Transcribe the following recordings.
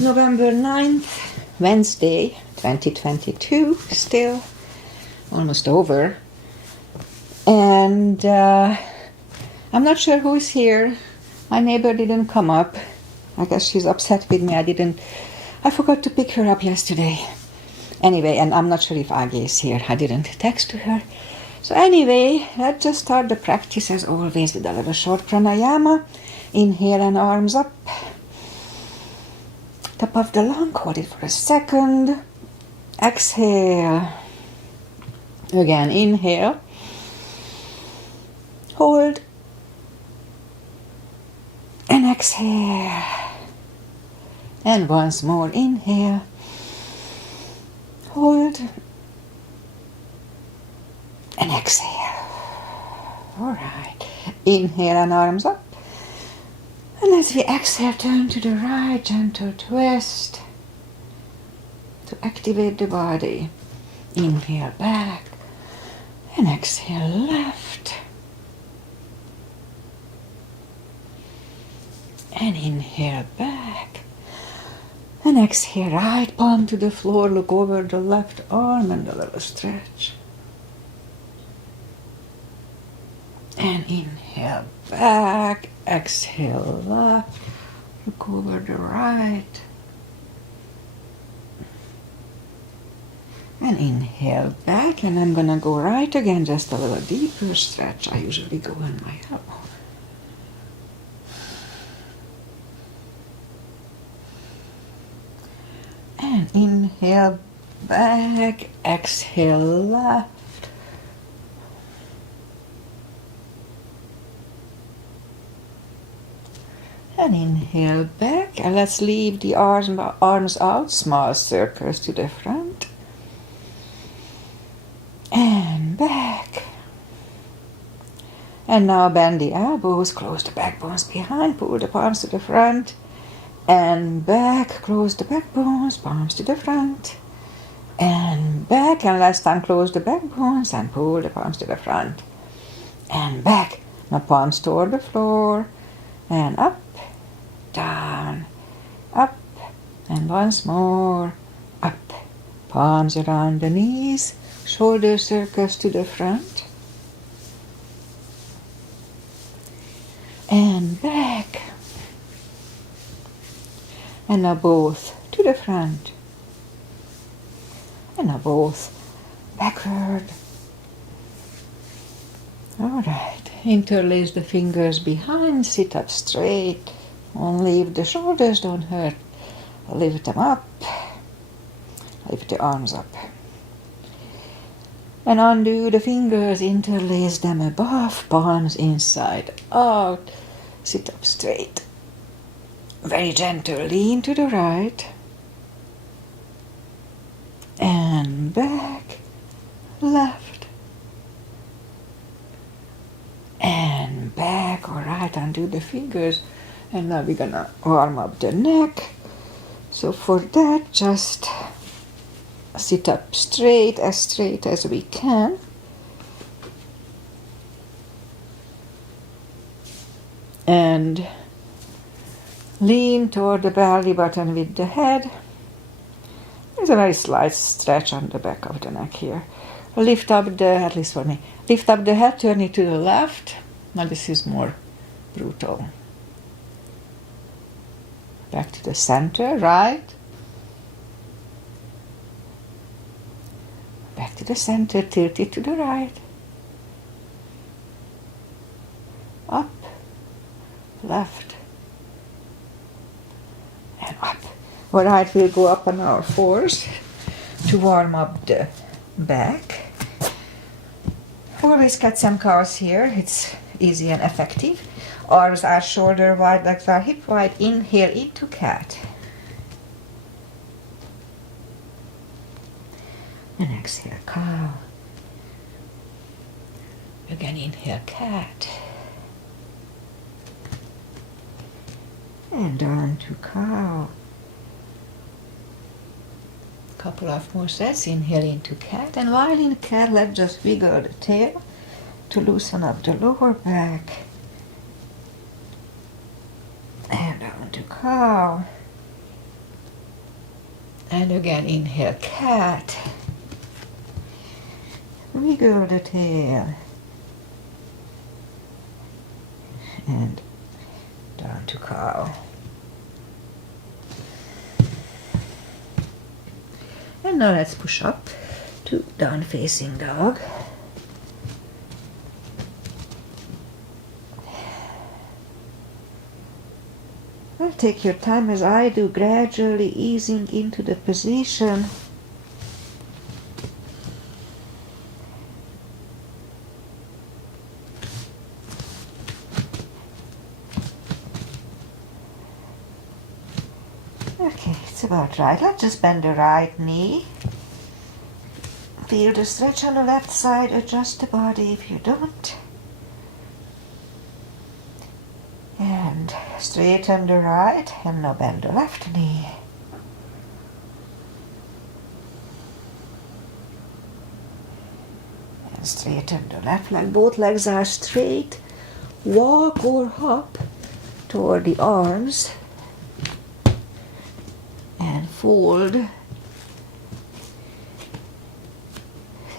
November 9th, Wednesday, 2022, still almost over. And I'm not sure who's here. My neighbor didn't come up. I guess she's upset with me. I forgot to pick her up yesterday. Anyway, and I'm not sure if Aggie is here. I didn't text to her. So anyway, let's just start the practice as always with a little short pranayama. Inhale and arms up. Top of the lung, hold it for a second. Exhale. Again, inhale. Hold. And exhale. And once more, inhale. Hold. And exhale. All right. Inhale and arms up. And as we exhale, turn to the right, gentle twist to activate the body. Inhale back and exhale left. And inhale back. And exhale right palm to the floor, look over the left arm and a little stretch. And inhale back, exhale left, look over the right. And inhale back, and I'm gonna go right again, just a little deeper stretch. I usually go on my elbow. And inhale back, exhale left. And inhale back, and let's leave the arms out, small circles to the front. And back. And now bend the elbows, close the backbones behind, pull the palms to the front. And back, close the backbones, palms to the front. And back, and last time close the backbones and pull the palms to the front. And back, now palms toward the floor. And up. Down, up, and once more, up. Palms around the knees, shoulder circles to the front. And back. And now both to the front. And now both backward. All right, interlace the fingers behind, sit up straight. Only if the shoulders don't hurt, lift them up, lift the arms up. And undo the fingers, interlace them above, palms inside out, sit up straight. Very gentle, lean to the right, and back, left, and back. All right, undo the fingers. And now we're gonna warm up the neck. So for that, just sit up straight as we can. And lean toward the belly button with the head. There's a very slight stretch on the back of the neck here. Lift up at least for me, lift up the head, turn it to the left. Now this is more brutal. Back to the center, right. Back to the center, tilt it to the right. Up, left, and up. All right, we'll go up on our fours to warm up the back. Always cat some cows here, it's easy and effective. Arms are shoulder wide, legs are hip wide. Inhale into cat. And exhale, cow. Again, inhale, cat. And down to cow. Couple of more sets. Inhale into cat. And while in cat, let's just wiggle the tail to loosen up the lower back. And down to cow. And again, inhale, cat. Wiggle the tail. And down to cow. And now let's push up to down facing dog. Well, take your time as I do, gradually easing into the position. Okay, it's about right. Let's just bend the right knee. Feel the stretch on the left side, adjust the body if you don't. And straighten the right, and now bend the left knee. And straighten the left leg. Both legs are straight. Walk or hop toward the arms. And fold.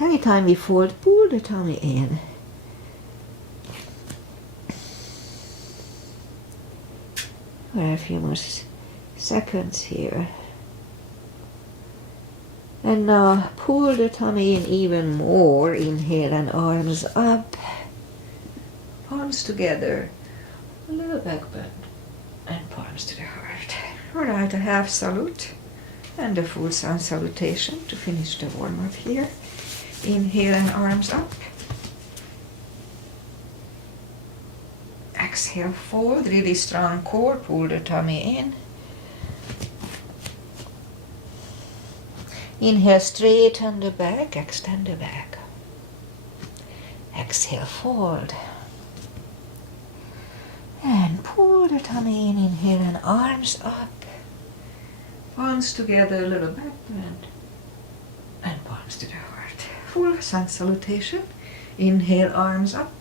Anytime we fold, pull the tummy in. For a few more seconds here. And now pull the tummy in even more. Inhale and arms up. Palms together. A little back bend. And palms to the heart. Alright, a half salute. And a full sun salutation to finish the warm-up here. Inhale and arms up. Exhale, fold, really strong core, pull the tummy in. Inhale, straighten the back, extend the back. Exhale, fold. And pull the tummy in, inhale and arms up. Palms together, a little back bend. And palms to the heart. Full sun salutation. Inhale, arms up.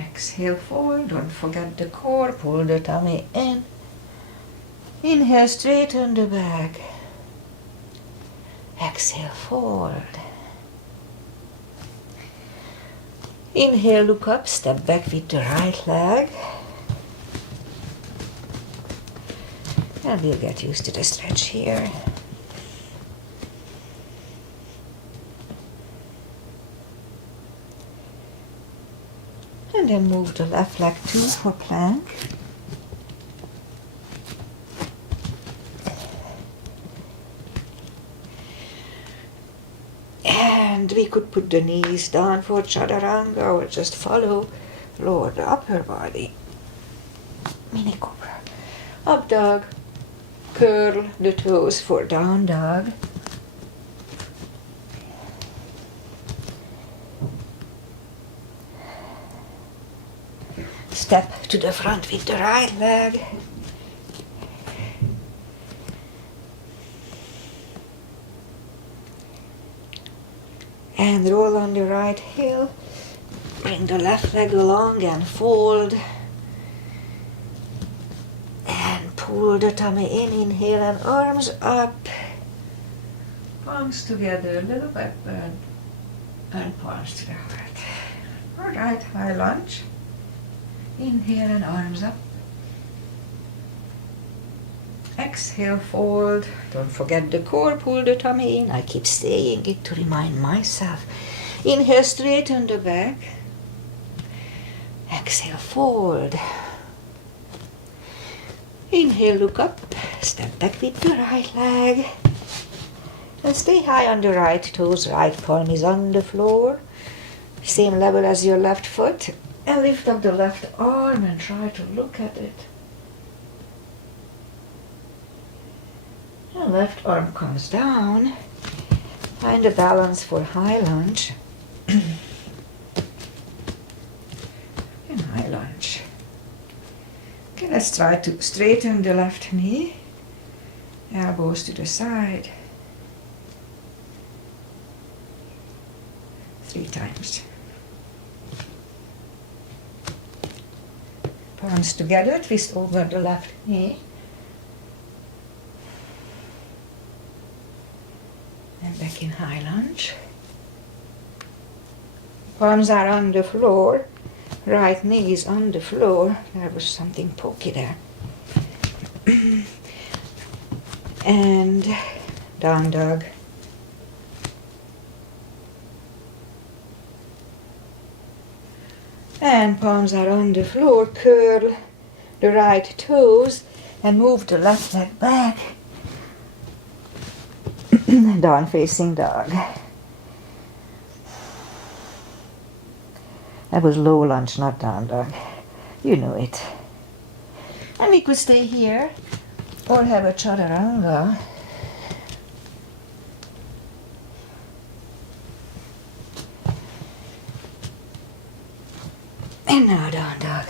Exhale, fold. Don't forget the core. Pull the tummy in. Inhale, straighten the back. Exhale, fold. Inhale, look up, step back with the right leg. And we'll get used to the stretch here. And then move the left leg too for plank. And we could put the knees down for chaturanga or just follow, lower the upper body. Mini cobra. Up dog. Curl the toes for down dog. Step to the front with the right leg. And roll on the right heel. Bring the left leg along and fold. And pull the tummy in, inhale and arms up. Palms together, a little back bend. And palms to the heart. Alright, high lunge. Inhale and arms up. Exhale, fold. Don't forget the core, pull the tummy in. I keep saying it to remind myself. Inhale, straighten the back. Exhale, fold. Inhale, look up. Step back with the right leg. And stay high on the right toes. Right palm is on the floor. Same level as your left foot. And lift up the left arm and try to look at it. And left arm comes down. Find a balance for high lunge. And high lunge. Okay, let's try to straighten the left knee. Elbows to the side. 3 times. Palms together, twist over the left knee. And back in high lunge. Palms are on the floor. Right knee is on the floor. There was something pokey there. And down dog. And palms are on the floor. Curl the right toes and move the left leg back. Down facing dog. That was low lunge, not down dog. You know it. And we could stay here or have a chaturanga. And now down dog.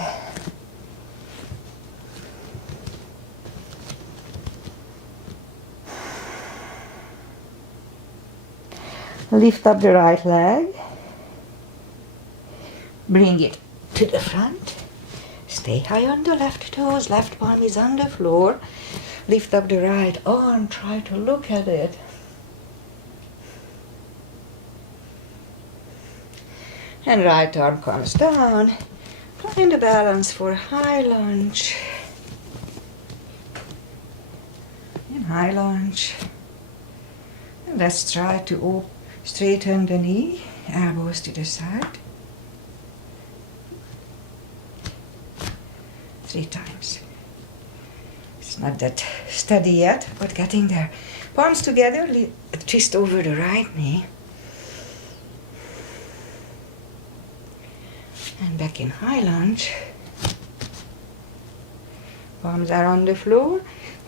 Lift up the right leg. Bring it to the front. Stay high on the left toes. Left palm is on the floor. Lift up the right arm. Try to look at it. And right arm comes down. Find the balance for high lunge. In high lunge. And let's try to straighten the knee. Elbows to the side. 3 times. It's not that steady yet, but getting there. Palms together, twist over the right knee. And back in high lunge. Palms are on the floor.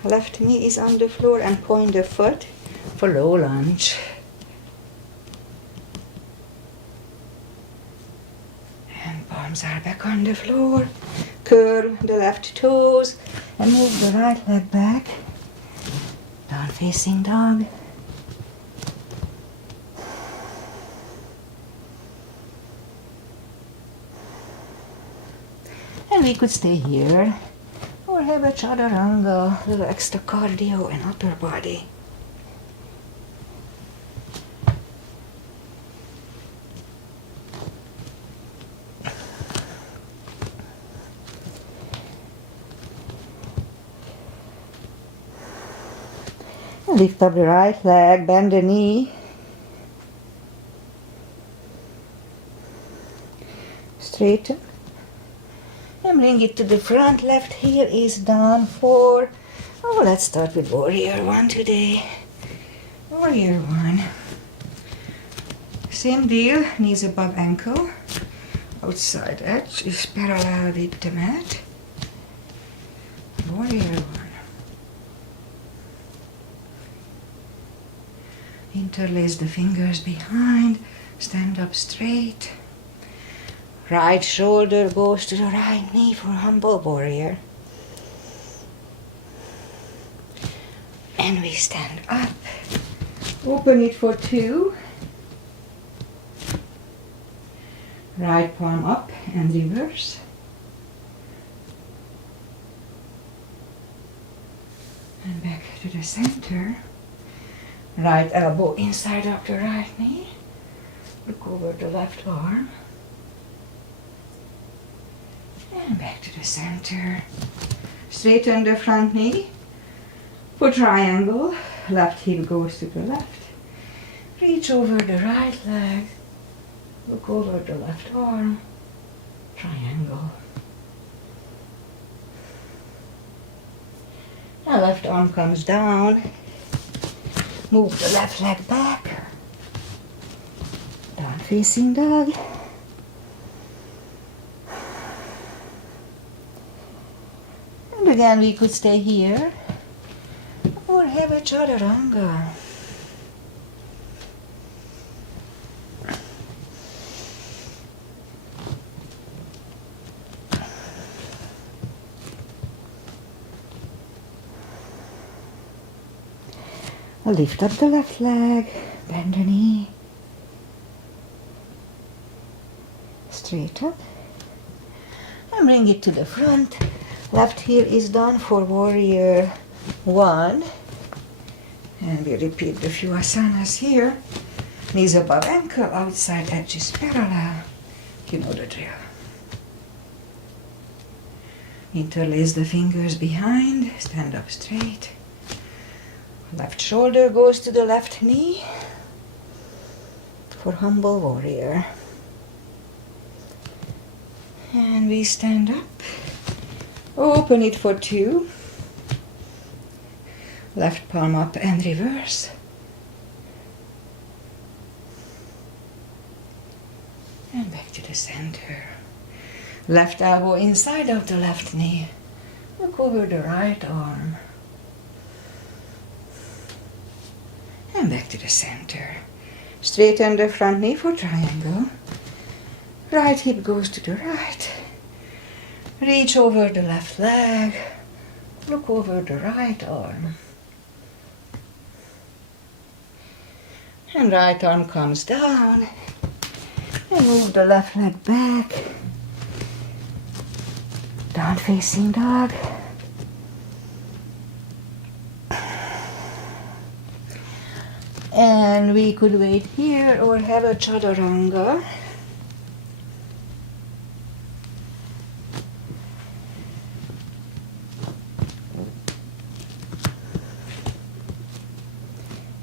Left knee is on the floor and point the foot for low lunge. And palms are back on the floor. Curl the left toes and move the right leg back. Down facing dog. And we could stay here or have a chaturanga, a little extra cardio and upper body. Lift up the right leg, bend the knee. Straighten. And bring it to the front. Left heel is down for, let's start with warrior 1 today. Warrior 1. Same deal, knees above ankle. Outside edge is parallel with the mat. Warrior 1. Interlace the fingers behind, stand up straight. Right shoulder goes to the right knee for humble warrior. And we stand up. Open it for 2. Right palm up and reverse. And back to the center. Right elbow inside of the right knee. Look over the left arm. And back to the center. Straighten the front knee. For triangle. Left heel goes to the left. Reach over the right leg. Look over the left arm. Triangle. Now left arm comes down. Move the left leg back. Down facing dog. And again we could stay here or have a chaturanga. Lift up the left leg, bend the knee, straighten, and bring it to the front. Left heel is done for warrior 1. And we repeat the few asanas here. Knees above ankle, outside edges parallel. You know the drill. Interlace the fingers behind, stand up straight. Left shoulder goes to the left knee for humble warrior. And we stand up. Open it for 2. Left palm up and reverse. And back to the center. Left elbow inside of the left knee. Look over the right arm. And back to the center. Straighten the front knee for triangle. Right hip goes to the right. Reach over the left leg. Look over the right arm. And right arm comes down. And move the left leg back. Down facing dog. And we could wait here or have a chaturanga.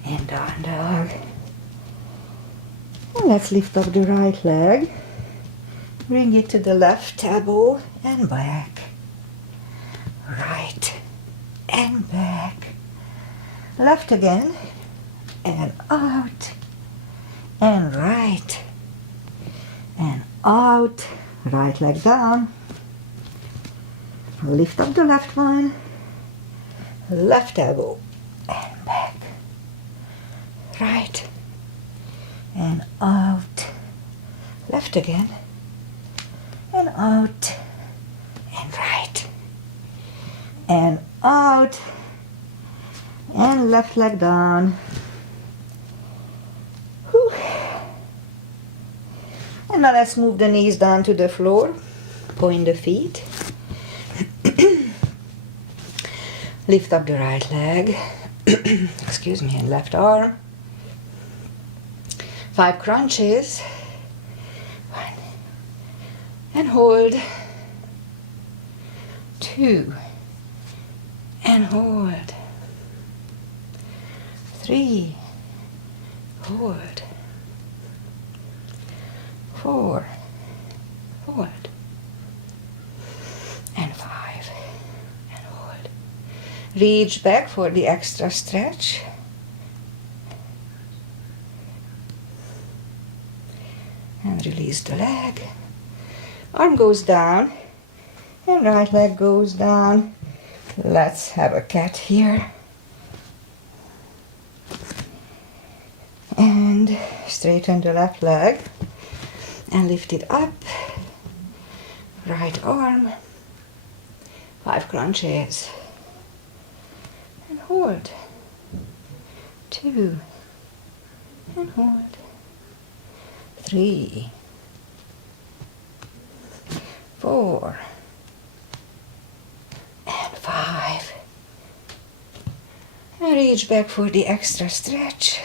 And down dog. And let's lift up the right leg. Bring it to the left elbow and back. Right and back. Left again. And out. And right. And out. Right leg down. Lift up the left one. Left elbow. And back. Right. And out. Left again. And out. And right. And out. And left leg down. Whew. And now let's move the knees down to the floor. Point the feet. Lift up the right leg. Excuse me, and left arm. 5 crunches. 1. And hold. 2. And hold. 3. Hold. 4. Hold. And 5. And hold. Reach back for the extra stretch. And release the leg. Arm goes down. And right leg goes down. Let's have a cat here. And straighten the left leg. And lift it up. Right arm. 5 crunches. And hold. 2. And hold. 3. 4. And 5. And reach back for the extra stretch.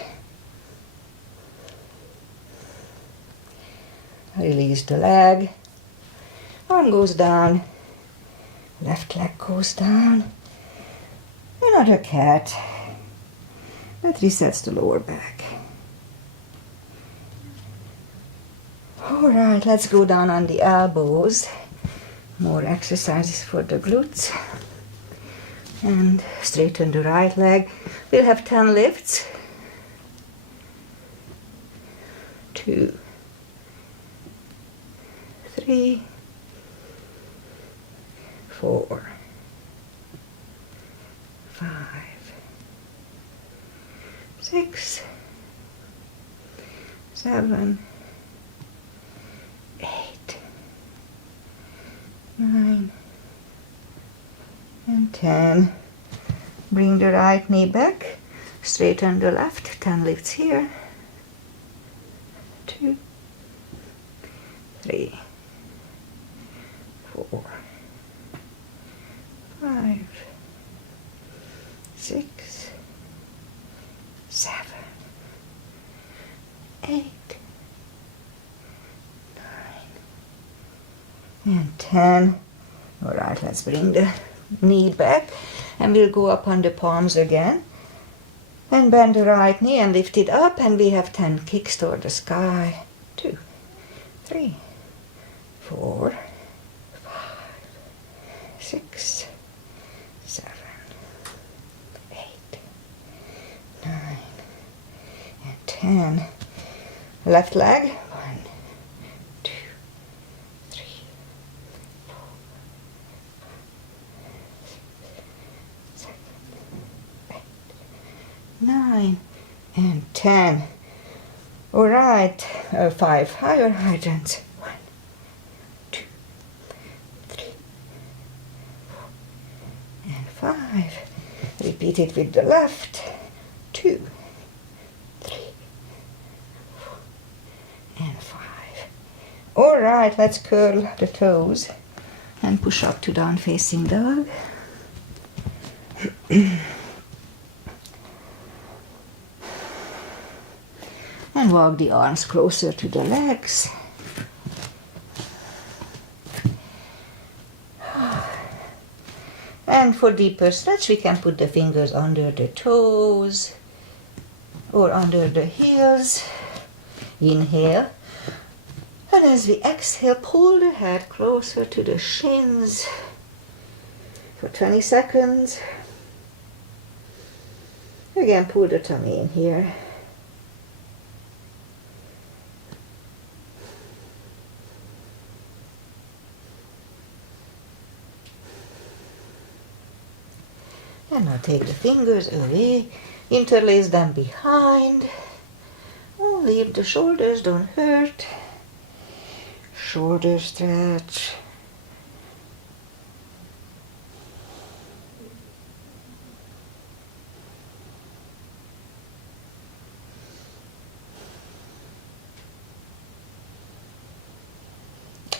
Release the leg. Arm goes down. Left leg goes down. Another cat. That resets the lower back. Alright, let's go down on the elbows. More exercises for the glutes. And straighten the right leg. We'll have 10 lifts. 2. 3. 4. 5. 6. 7. 8. 9. And 10. Bring the right knee back. Straighten the left. 10 lifts here. 2. 3. 4. 5. 6. 8, 9, and 10. All right, let's bring the knee back, and we'll go up on the palms again. And bend the right knee and lift it up, and we have 10 kicks toward the sky. 2, 3, 4, 5, 6, 7, 8, 9, and 10. Left leg. 1, 2, 3, 4, 5, 6, 7, 8, 9, and 10. All right, 5 higher hydrants. 1, 2, 3, 4, and 5. Repeat it with the left. 2, 3, 4, and 5. All right, let's curl the toes and push up to down facing dog. And walk the arms closer to the legs. And for deeper stretch, we can put the fingers under the toes or under the heels. Inhale. And as we exhale, pull the head closer to the shins for 20 seconds. Again, pull the tummy in here. And now take the fingers away, interlace them behind. Oh, leave the shoulders, don't hurt. Shoulder stretch.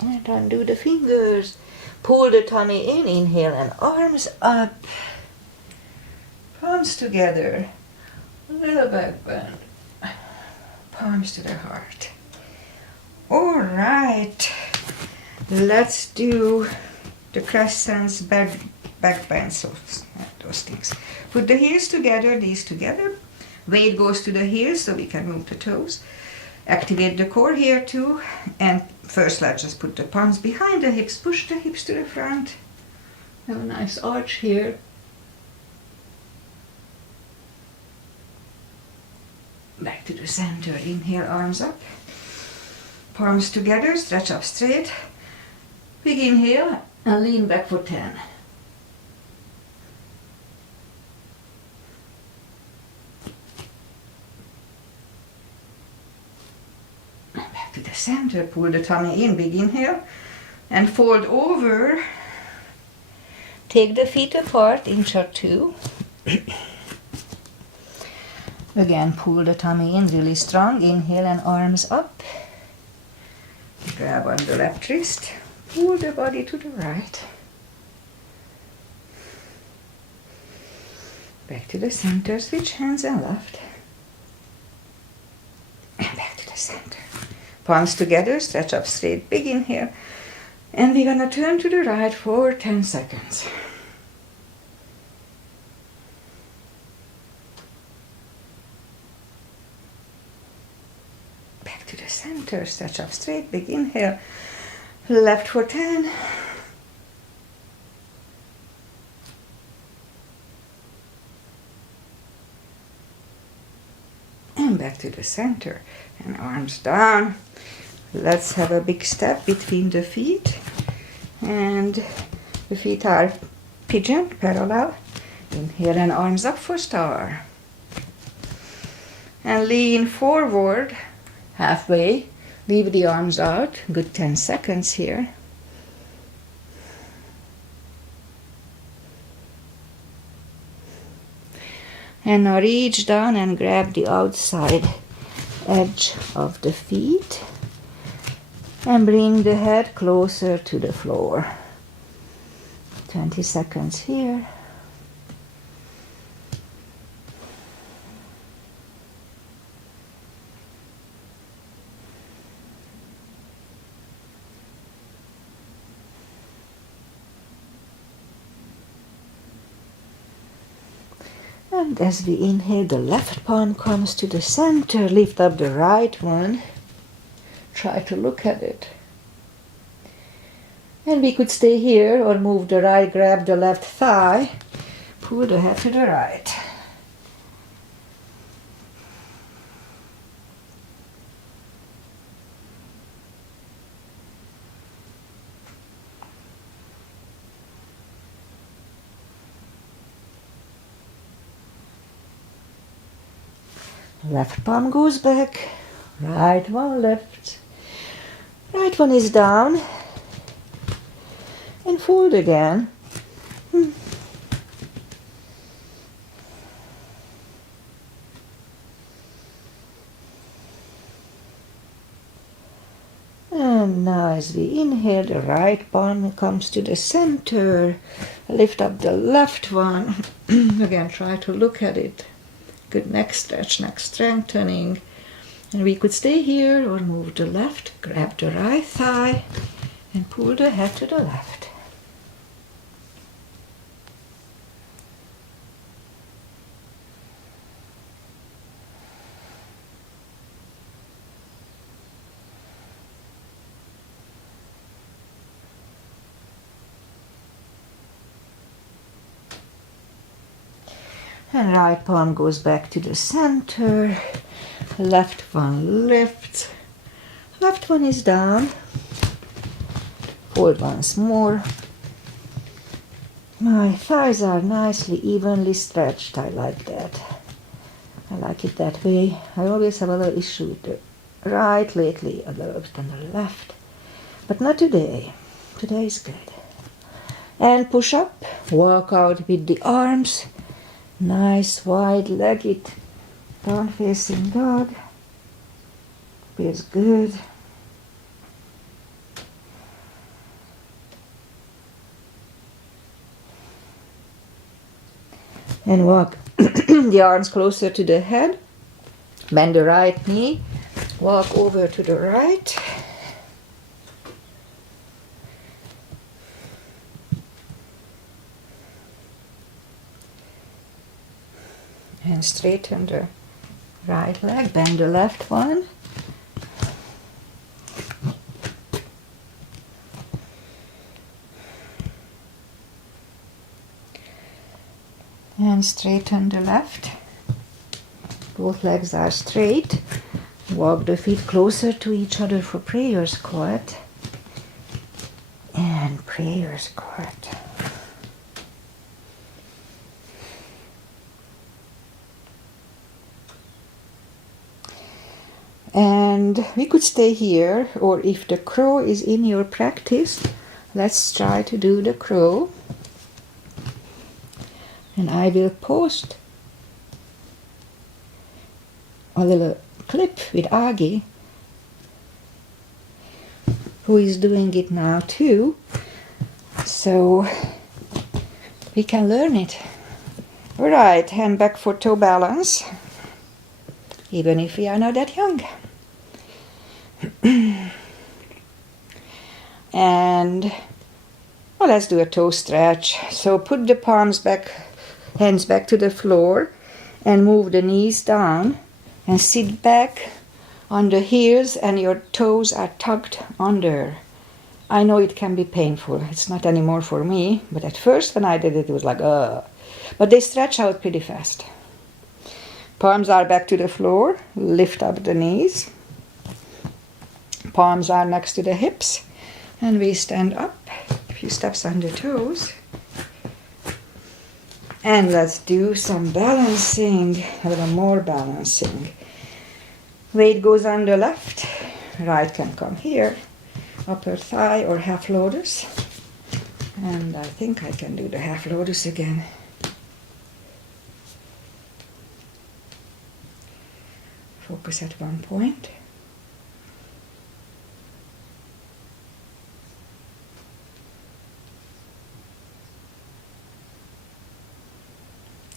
And undo the fingers. Pull the tummy in, inhale, and arms up. Palms together, a little back bend, palms to the heart. All right, let's do the crescents, back bends, so those things. Put the heels together, these together. Weight goes to the heels so we can move the toes. Activate the core here too. And first let's just put the palms behind the hips, push the hips to the front. Have a nice arch here. Back to the center, inhale, arms up. Palms together, stretch up straight. Big inhale and lean back for 10. Back to the center, pull the tummy in, big inhale. And fold over. Take the feet apart, inch or two. Again, pull the tummy in really strong. Inhale and arms up. Grab on the left wrist. Pull the body to the right. Back to the center. Switch hands and left. And back to the center. Palms together. Stretch up straight. Big inhale. And we're going to turn to the right for 10 seconds. To the center, stretch up straight, big inhale, left for 10, and back to the center, and arms down. Let's have a big step between the feet, and the feet are pigeon, parallel. Inhale and arms up for star, and lean forward. Halfway, leave the arms out, good 10 seconds here. And now reach down and grab the outside edge of the feet and bring the head closer to the floor. 20 seconds here. And as we inhale, the left palm comes to the center. Lift up the right one. Try to look at it. And we could stay here or move the right, grab the left thigh, pull the head to the right. Left palm goes back, right one left. Right one is down and fold again. And now as we inhale, the right palm comes to the center. Lift up the left one. Again, try to look at it. Good neck stretch, neck strengthening. And we could stay here or move the left, grab the right thigh, and pull the head to the left. And right palm goes back to the center. Left one lifts. Left one is down. Hold once more. My thighs are nicely, evenly stretched. I like that. I like it that way. I always have a little issue with the right lately, a little bit on the left. But not today. Today is good. And push up. Walk out with the arms. Nice wide-legged down-facing dog. Feels good. And walk the arms closer to the head. Bend the right knee. Walk over to the right. And straighten the right leg, bend the left one. And straighten the left. Both legs are straight. Walk the feet closer to each other for prayer squat. And prayer squat. And we could stay here, or if the crow is in your practice, let's try to do the crow. And I will post a little clip with Agi, who is doing it now too, so we can learn it. All right, hand back for toe balance, even if we are not that young. And well, let's do a toe stretch. So put the palms back, hands back to the floor, and move the knees down and sit back on the heels, and your toes are tucked under. I know it can be painful. It's not anymore for me, but at first when I did it, it was like, but they stretch out pretty fast. Palms are back to the floor. Lift up the knees. Palms are next to the hips. And we stand up. A few steps on the toes. And let's do some balancing. A little more balancing. Weight goes on the left. Right can come here. Upper thigh or half lotus. And I think I can do the half lotus again. Focus at one point.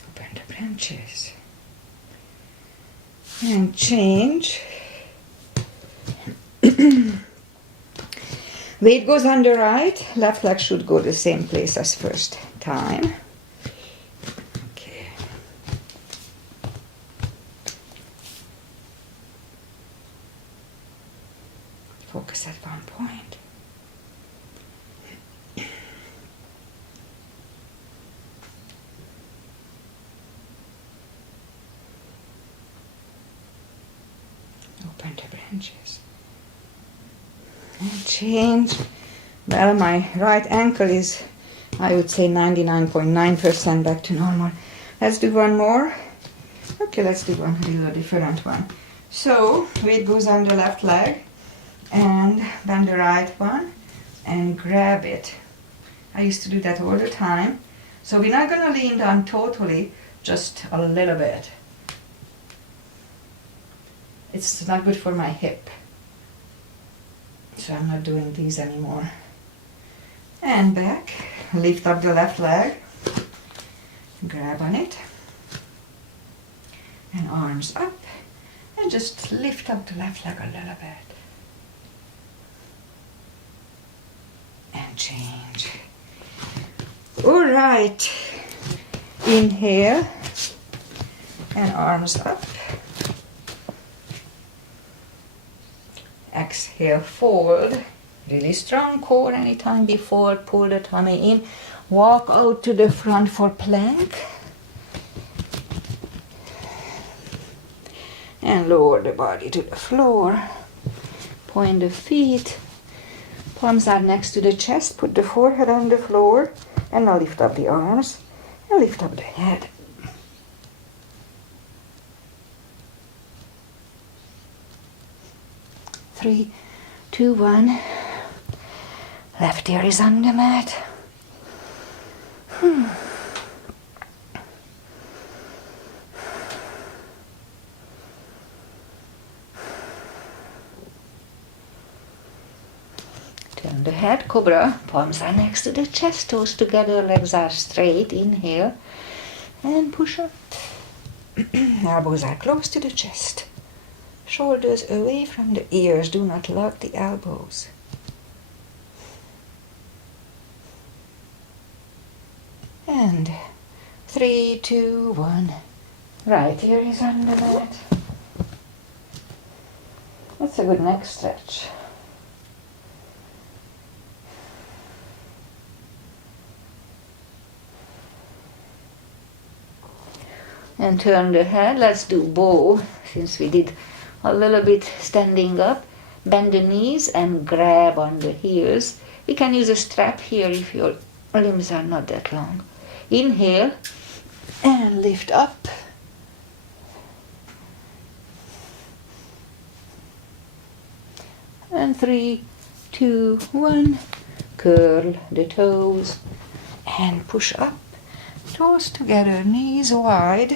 Open the branches. And change. Weight goes on the right. Left leg should go the same place as first time. Okay. just at one point. Open the branches. And change. Well, my right ankle is, I would say, 99.9% back to normal. Let's do one more. Okay, let's do one little different one. So, weight goes on the left leg and bend the right one and grab it. I used to do that all the time. So we're not going to lean down totally, just a little bit. It's not good for my hip. So I'm not doing these anymore. And back, lift up the left leg, grab on it, and arms up, and just lift up the left leg a little bit. And change. All right, inhale, and arms up. Exhale, fold. Really strong core anytime before. Pull the tummy in. Walk out to the front for plank. And lower the body to the floor. Point the feet. Palms are next to the chest. Put the forehead on the floor. And now lift up the arms. And lift up the head. Three, two, one. Left ear is on the mat. Turn the head, cobra. Palms are next to the chest, toes together, legs are straight. Inhale and push up. Elbows are close to the chest. Shoulders away from the ears. Do not lock the elbows. And 3, 2, 1. Right ear is on the mat. That's a good neck stretch. And turn the head. Let's do bow, since we did a little bit standing up. Bend the knees and grab on the heels. We can use a strap here if your limbs are not that long. Inhale and lift up. And 3, 2, 1. Curl the toes and push up. Toes together, knees wide.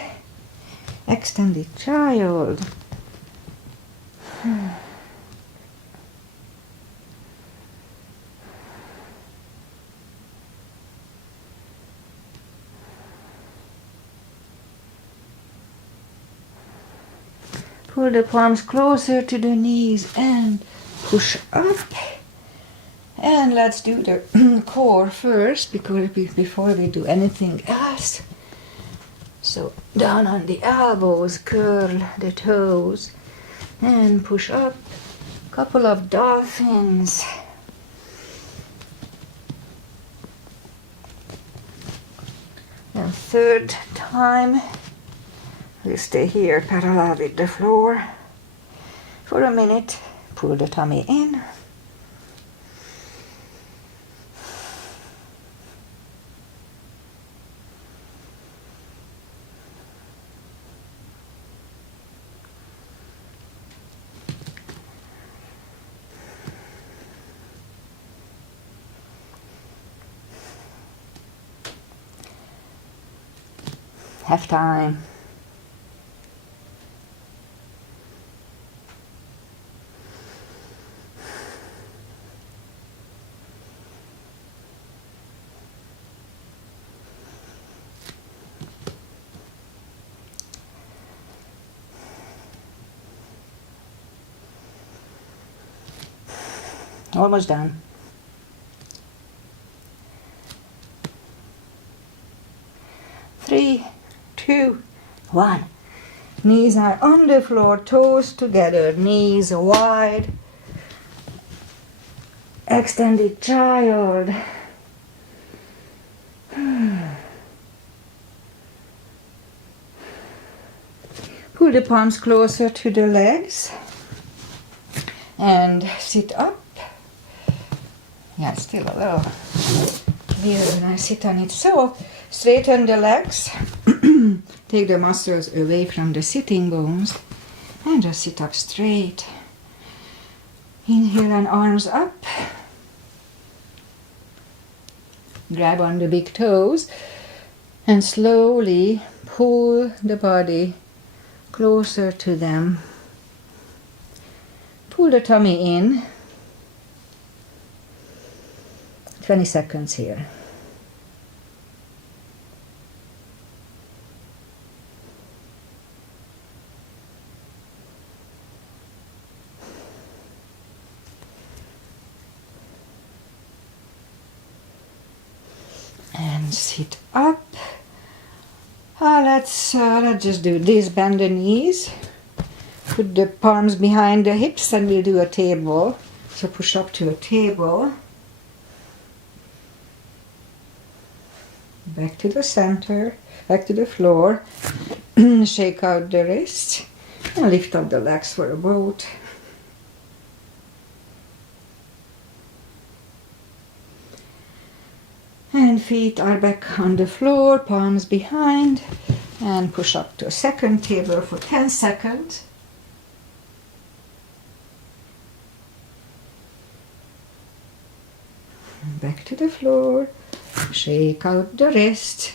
Extended child. Pull the palms closer to the knees and push up. And let's do the core first, because before we do anything else. So down on the elbows, curl the toes and push up. Couple of dolphins. And third time, we stay here parallel with the floor for a minute. Pull the tummy in. Have time. Almost done. Three, 2, 1. Knees are on the floor, toes together, knees wide. extended child. Pull the palms closer to the legs and sit up. Yeah, it's still a little weird when I sit on it. So, straighten the legs. Take the muscles away from the sitting bones and just sit up straight. Inhale and arms up. Grab on the big toes and slowly pull the body closer to them. Pull the tummy in. 20 seconds here. And sit up. Let's just do this. Bend the knees. Put the palms behind the hips and we'll do a table. So push up to a table. Back to the center. Back to the floor. Shake out the wrists. And lift up the legs for a boat. And feet are back on the floor, palms behind, and push up to a second table for 10 seconds. Back to the floor, shake out the wrist,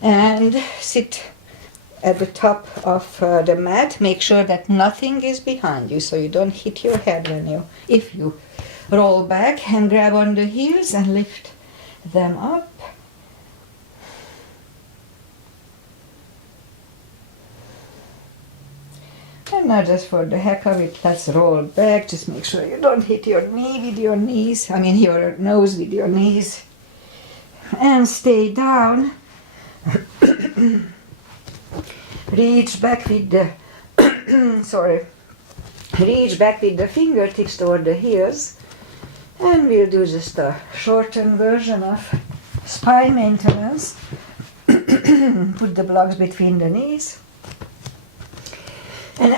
and sit at the top of the mat. Make sure that nothing is behind you so you don't hit your head if you roll back, and grab on the heels and lift them up. And now just for the heck of it, let's roll back. Just make sure you don't hit your knee with your knees. your nose with your knees. And stay down. Reach back with the reach back with the fingertips toward the heels. And we'll do just a shortened version of spine maintenance. Put the blocks between the knees. And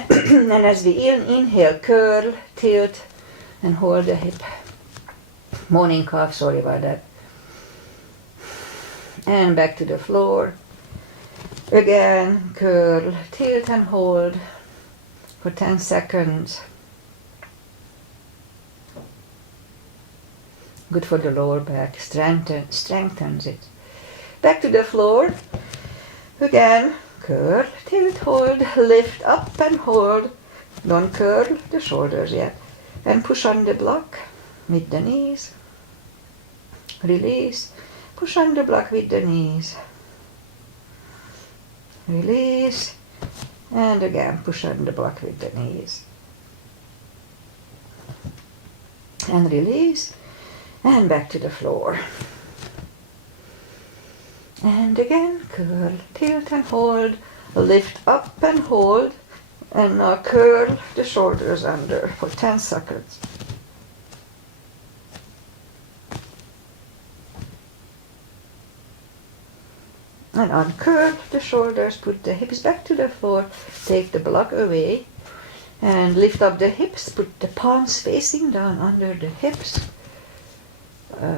as we inhale, curl, tilt, and hold the hip. Morning cough, sorry about that. And back to the floor. Again, curl, tilt, and hold for 10 seconds. Good for the lower back, strengthens it. Back to the floor. Again, curl, tilt, hold, lift up and hold. Don't curl the shoulders yet. And push on the block with the knees. Release, push on the block with the knees. Release, and again push on the block with the knees. And release. And back to the floor. And again, curl, tilt and hold, lift up and hold, and now curl the shoulders under for 10 seconds. And uncurl the shoulders, put the hips back to the floor, take the block away, and lift up the hips, put the palms facing down under the hips.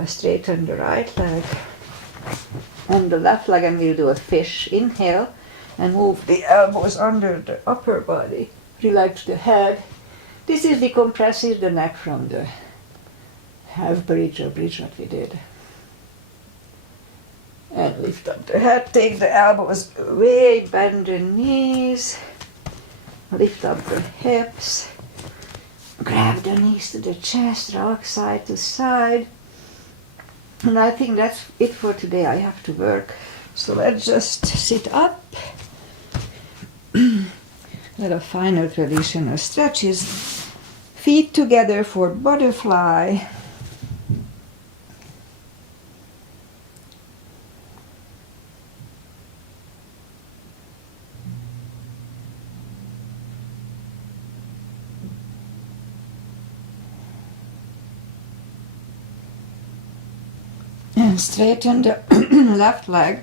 Straighten the right leg and the left leg, and we'll do a fish. Inhale and move the elbows under the upper body. Relax the head. This is decompresses the neck from the half bridge or bridge what we did. And lift up the head, take the elbows away, bend the knees, lift up the hips, grab the knees to the chest, rock side to side. And I think that's it for today. I have to work. So let's just sit up. Little final traditional stretches. Feet together for butterfly. And straighten the left leg,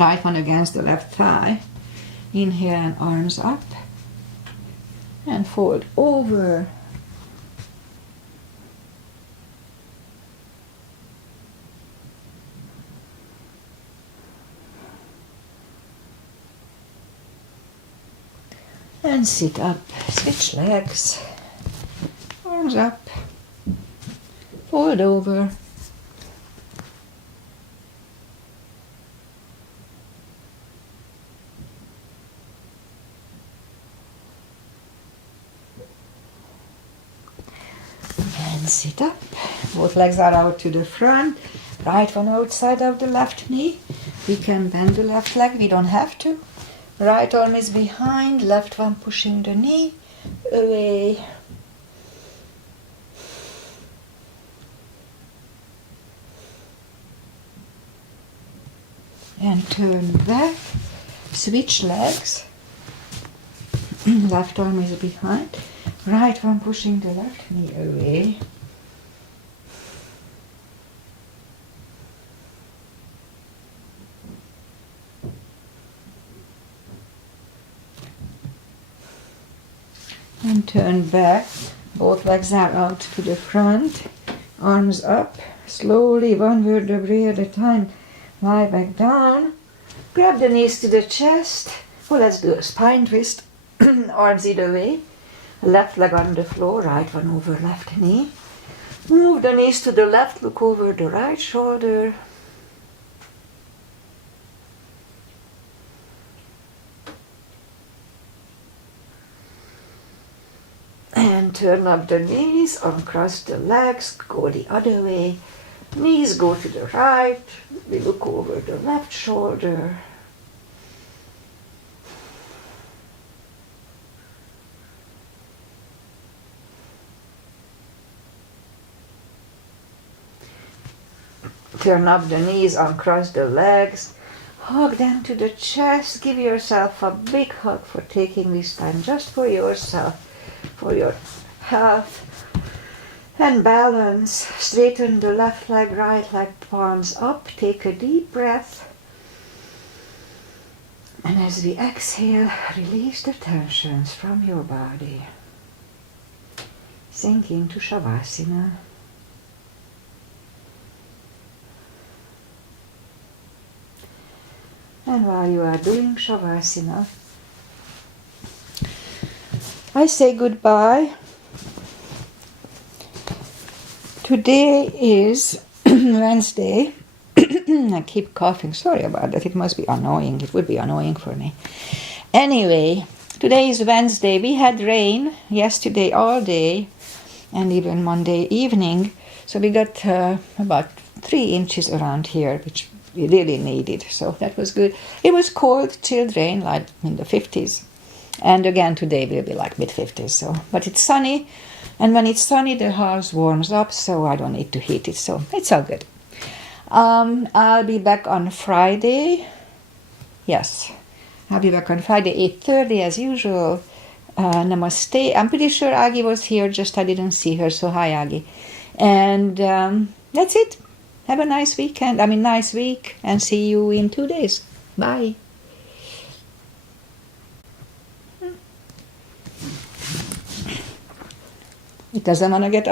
right one against the left thigh. Inhale and arms up. And fold over. And sit up. Switch legs. Arms up. Fold over. And sit up. Both legs are out to the front. Right one outside of the left knee. We can bend the left leg. We don't have to. Right arm is behind. Left one pushing the knee away. And turn back. Switch legs. Left arm is behind. Right one pushing the left knee away. And turn back. Both legs are out to the front. Arms up. Slowly, one vertebrae at a time. Lie back down. Grab the knees to the chest. Oh, let's do a spine twist. Arms either way. Left leg on the floor, right one over left knee. Move the knees to the left, look over the right shoulder. And turn up the knees, uncross the legs, go the other way. Knees go to the right, we look over the left shoulder. Turn up the knees, uncross the legs, hug them to the chest, give yourself a big hug for taking this time just for yourself, for your health. And balance, straighten the left leg, right leg, palms up, take a deep breath. And as we exhale, release the tensions from your body. Sink into Shavasana. And while you are doing Shavasana, I say goodbye. Today is Wednesday. I keep coughing. Sorry about that. It must be annoying. It would be annoying for me. Anyway, today is Wednesday. We had rain yesterday all day and even Monday evening. So we got about 3 inches around here, which we really needed. So that was good. It was cold, chilled rain, like in the 50s. And again, today will be like mid-50s. So, but it's sunny. And when it's sunny, the house warms up, so I don't need to heat it. So it's all good. I'll be back on Friday. Yes, I'll be back on Friday, 8:30 as usual. Namaste. I'm pretty sure Agi was here, just I didn't see her. So hi, Agi. And that's it. Have a nice weekend. Nice week. And see you in 2 days. Bye. It doesn't want to get up.